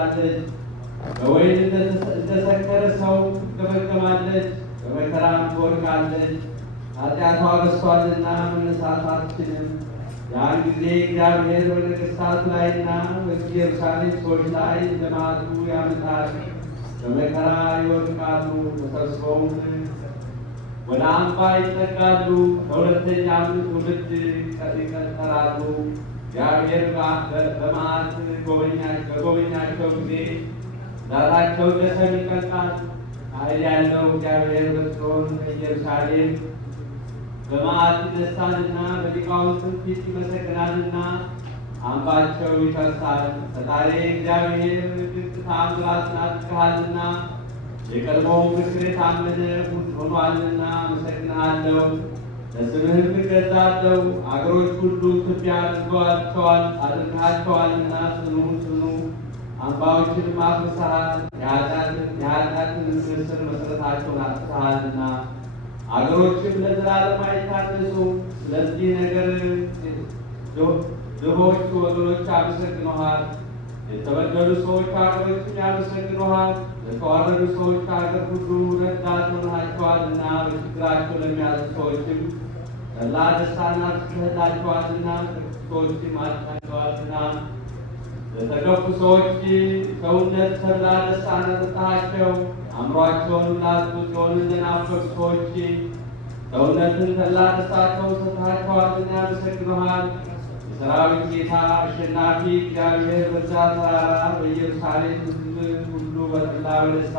ትኖራለች። በወይን እንደሰከረ ሰው ትገመገማለች፣ በመከራም ትወድቃለች። ኃጢአቷ በዝቷልና መነሳት አትችልም። ያን ጊዜ እግዚአብሔር በነገሥታት ላይና በኢየሩሳሌም ሰዎች ላይ ልማቱ ያመጣል። በመከራ ይወድቃሉ፣ ተሰብስበውም ወደ አምባ ይጠጋሉ። ለሁለተኛም ትውልድ ይቀጠራሉ። እግዚአብሔር በመዓት በጎበኛቸው ጊዜ ዛታቸው ደሰም ይቀልጣል። ኃይል ያለው እግዚአብሔር በጽዮን በኢየሩሳሌም በመዓት ይነሳልና በሊቃውንትም ፊት ይመሰግናልና አምባቸው ይፈርሳል። ፈጣሪ እግዚአብሔር ድንቅ ተአምራትን አድርገሃልና የቀድሞው ምክር የታመነ ሆኗልና አመሰግንሃለሁ። ለስምህም እገዛለሁ። አገሮች ሁሉ ትቢያ አድርገሃቸዋልና ጽኑ ጽኑ አምባዎችንም አፍርሰሃል። የኃጢአትን ምስር መሠረታቸውን አጥፍተሃልና አገሮችም ለዘላለም አይታደሱም። ስለዚህ ነገር ድሆች ወገኖች አመሰግነዋል። የተበደሉ ሰዎች አገሮችም ያመሰግነዋል። ለተዋረዱ ሰዎች አገር ሁሉ ረዳት ሆነሃቸዋልና በችግራቸው ለሚያዙ ሰዎችም ጠላ ደስታን አብዝተህላቸዋልና ሰዎችም አድናቸዋልና ለተገፉ ሰዎች ሰውነት ተድላ ደስታን አጠጣሃቸው። አእምሯቸውን ላጡ ጽዮንን ለናፈቁ ሰዎች ሰውነትን ተድላ ደስታቸው ሰጥተሃቸዋልና ያመሰግነዋል። የሰራዊት ጌታ አሸናፊ እግዚአብሔር በዛ ተራራ በኢየሩሳሌም ሕዝብ ሁሉ በጠላ በደስታ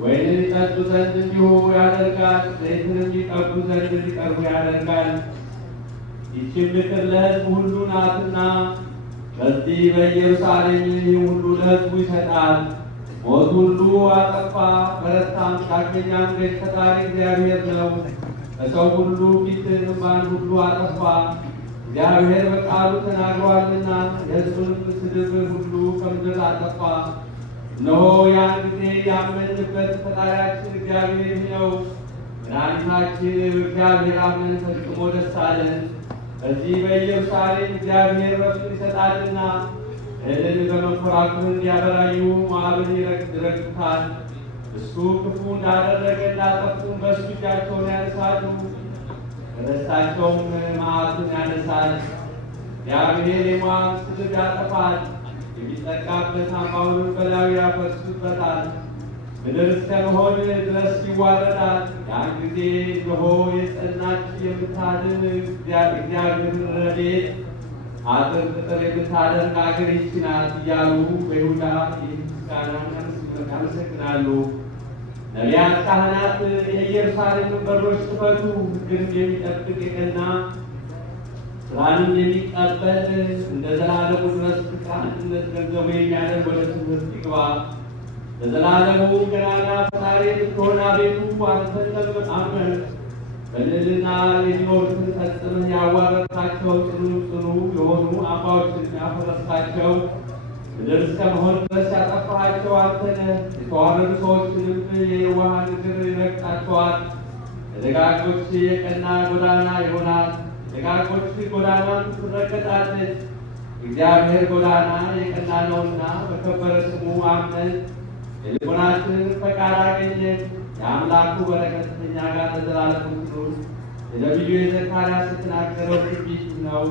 ወይንን ይጠጡ ዘንድ እንዲሁ ያደርጋል። ዘይትንም ይቀቡ ዘንድ እንዲቀርቡ ያደርጋል። ይህችም ምክር ለሕዝብ ሁሉ ናትና በዚህ በኢየሩሳሌም ይህ ሁሉ ለሕዝቡ ይሰጣል። ሞት ሁሉ አጠፋ በረታም። ዳግመኛም ገዥ ፈጣሪ እግዚአብሔር ነው። ከሰው ሁሉ ፊት እንባን ሁሉ አጠፋ። እግዚአብሔር በቃሉ ተናግሯልና የሕዝቡንም ስድብ ሁሉ ከምድር አጠፋ። እነሆ ያን ጊዜ ያመንበት ፈጣሪያችን እግዚአብሔር ነው። መድኃኒታችን እግዚአብሔር አመን ፈጽሞ ደስ አለን። በዚህ በኢየሩሳሌም እግዚአብሔር ረፍትን ይሰጣልና እህልን በመንኮራኩር እንዲያበራዩ ሞዓብን ይረግጡታል። እሱ ክፉ እንዳደረገ እንዳጠፉም በእሱ እጃቸውን ያነሳሉ፣ ከደስታቸውም መዓቱን ያነሳል። እግዚአብሔር የሞዓብ ስድብ ያጠፋል፣ የሚጠቃበት አምባውን በላዩ ያፈርሱበታል። ምድር እስከ መሆን ድረስ ይዋረዳል። ያን ጊዜ እነሆ የጸናች የምታድን እግዚአብሔር ረድኤት አጥር ቅጥር የምታደርግ አገር ይህች ናት እያሉ በይሁዳ ምስጋና ያመሰግናሉ። ነቢያት፣ ካህናት የኢየሩሳሌም በሮች ክፈቱ፣ ግንብ የሚጠብቅ የቀና ስራንም የሚቀበል እንደ ዘላለሙ ድረስ ፍቅር አንድነት ገንዘቡ የሚያደርግ ወደ ትምህርት ይግባ። ለዘላለሙ ገናና ፈጣሪ ልትሆን አቤቱ አንተን ለመታመን በልዕልና የሚኖሩትን ፈጽመህ ያዋረድካቸው ጽኑ ጽኑ የሆኑ አምባዎችን ያፈረስካቸው ምድር እስከ መሆን ድረስ ያጠፋሃቸው አንተ ነህ። የተዋረዱ ሰዎችንም የዋሃን እግር ይረግጣቸዋል። ለደጋጎች የቀና ጎዳና ይሆናል፣ ደጋጎች ጎዳናም ትረገጣለች። እግዚአብሔር ጎዳና የቀና ነውና በከበረ ስሙ አምነን የልቦናችንን ፈቃድ አገኘን። የአምላኩ በረከት ከእኛ ጋር ለዘላለሙ ትኑር። የነቢዩ የዘካርያስ የተናገረው ትንቢት ነው።